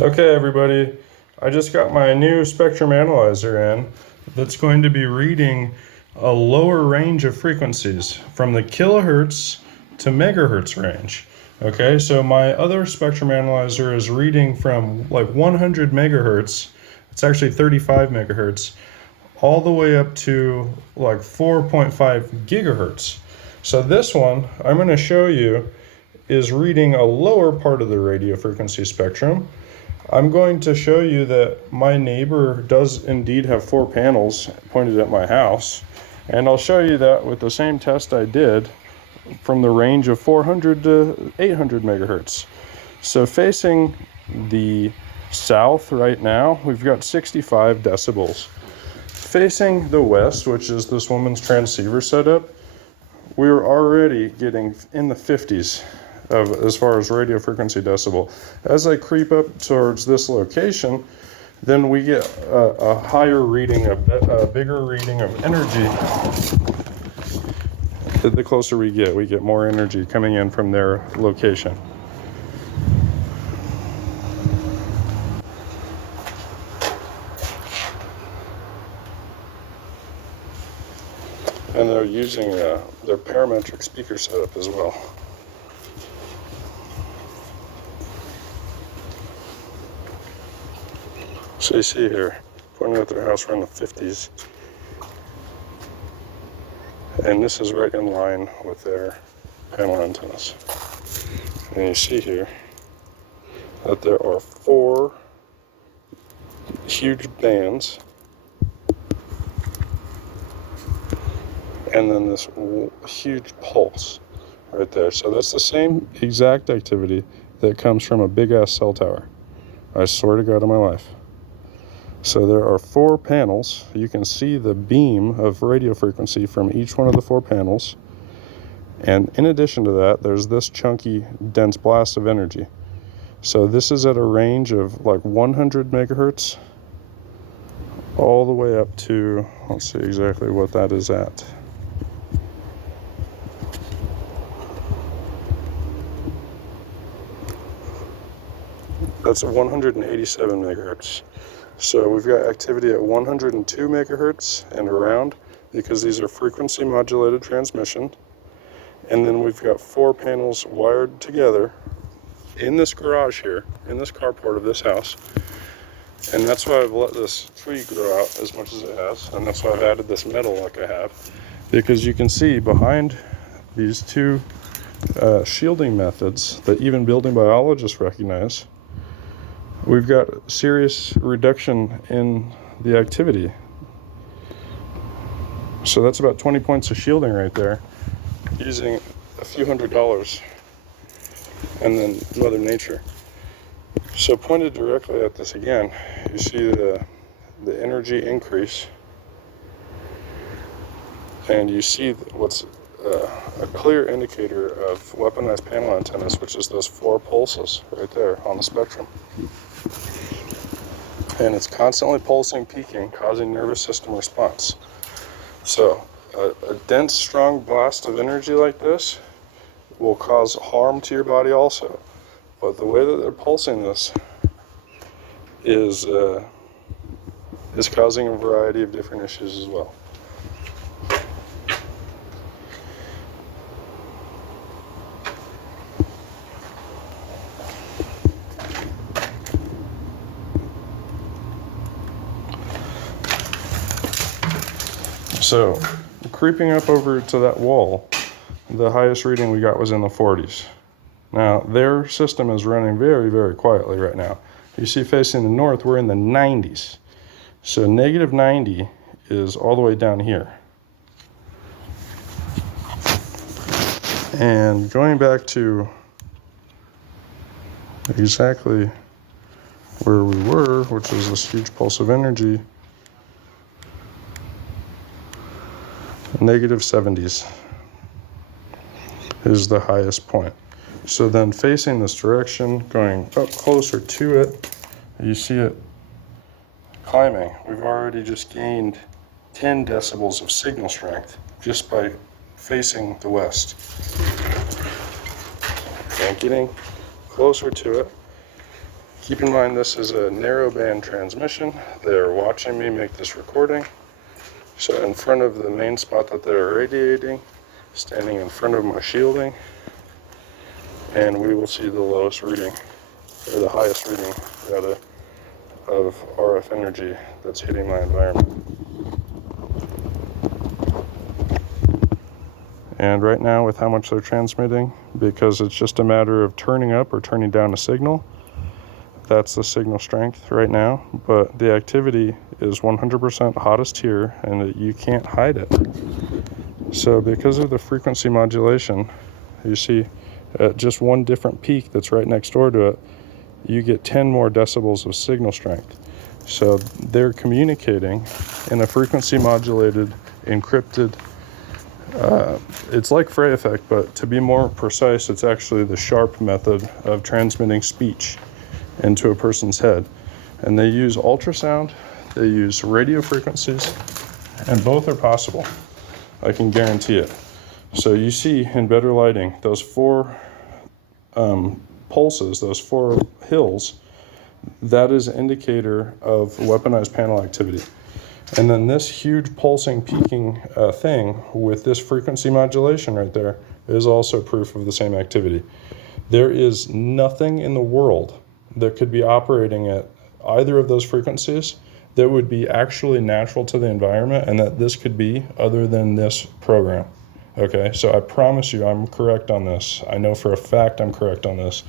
Okay, everybody, I just got my new spectrum analyzer in that's going to be reading a lower range of frequencies from the kilohertz to megahertz range. Okay, so my other spectrum analyzer is reading from like 100 megahertz, it's actually 35 megahertz, all the way up to like 4.5 gigahertz. So this one I'm going to show you is reading a lower part of the radio frequency spectrum. I'm going to show you that my neighbor does indeed have 4 panels pointed at my house, and I'll show you that with the same test I did from the range of 400 to 800 megahertz. So facing the south right now, we've got 65 decibels. Facing the west, which is this woman's transceiver setup, we're already getting in the 50s as far as radio frequency decibel. As I creep up towards this location, then we get a higher reading, a bigger reading of energy. The closer we get more energy coming in from their location. And they're using their parametric speaker setup as well. So you see here, pointing at their house, we're in the 50s. And this is right in line with their panel antennas. And you see here that there are 4 huge bands, and then this huge pulse right there. So that's the same exact activity that comes from a big ass cell tower. I swear to God on my life. So there are 4 panels. You can see the beam of radio frequency from each one of the 4 panels. And in addition to that, there's this chunky, dense blast of energy. So this is at a range of like 100 megahertz all the way up to, let's see exactly what that is at. That's 187 megahertz. So we've got activity at 102 megahertz and around, because these are frequency modulated transmission. And then we've got 4 panels wired together in this garage here, in this carport of this house. And that's why I've let this tree grow out as much as it has. And that's why I've added this metal like I have. Because you can see behind these 2 shielding methods that even building biologists recognize, we've got serious reduction in the activity. So that's about 20 points of shielding right there, using a few $100s, and then Mother Nature. So pointed directly at this again, you see the energy increase, and you see what's a clear indicator of weaponized panel antennas, which is those 4 pulses right there on the spectrum. And it's constantly pulsing, peaking, causing nervous system response. So a dense, strong blast of energy like this will cause harm to your body also. But the way that they're pulsing this is causing a variety of different issues as well. So, creeping up over to that wall, the highest reading we got was in the 40s. Now, their system is running very, very quietly right now. You see facing the north, we're in the 90s. So negative 90 is all the way down here. And going back to exactly where we were, which is this huge pulse of energy, negative 70s is the highest point. So then facing this direction, going up closer to it, you see it climbing. We've already just gained 10 decibels of signal strength just by facing the west. And getting closer to it, Keep in mind this is a narrowband transmission. They're watching me make this recording. So in front of the main spot that they're irradiating, standing in front of my shielding, and we will see the lowest reading, or the highest reading, rather, of RF energy that's hitting my environment. And right now, with how much they're transmitting, because it's just a matter of turning up or turning down a signal, that's the signal strength right now, but the activity is 100% hottest here, and you can't hide it. So because of the frequency modulation, you see at just one different peak that's right next door to it, you get 10 more decibels of signal strength. So they're communicating in a frequency modulated, encrypted, it's like Frey effect, but to be more precise, it's actually the sharp method of transmitting speech into a person's head. And they use ultrasound, they use radio frequencies, and both are possible. I can guarantee it. So you see in better lighting, those four pulses, those four hills, that is an indicator of weaponized panel activity. And then this huge pulsing, peaking thing with this frequency modulation right there is also proof of the same activity. There is nothing in the world that could be operating at either of those frequencies that would be actually natural to the environment and that this could be other than this program. Okay, so I promise you I'm correct on this. I know for a fact I'm correct on this.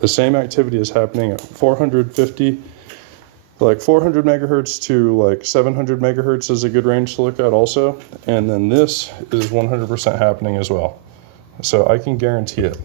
The same activity is happening at 450, like 400 megahertz to like 700 megahertz is a good range to look at also. And then this is 100% happening as well. So I can guarantee it.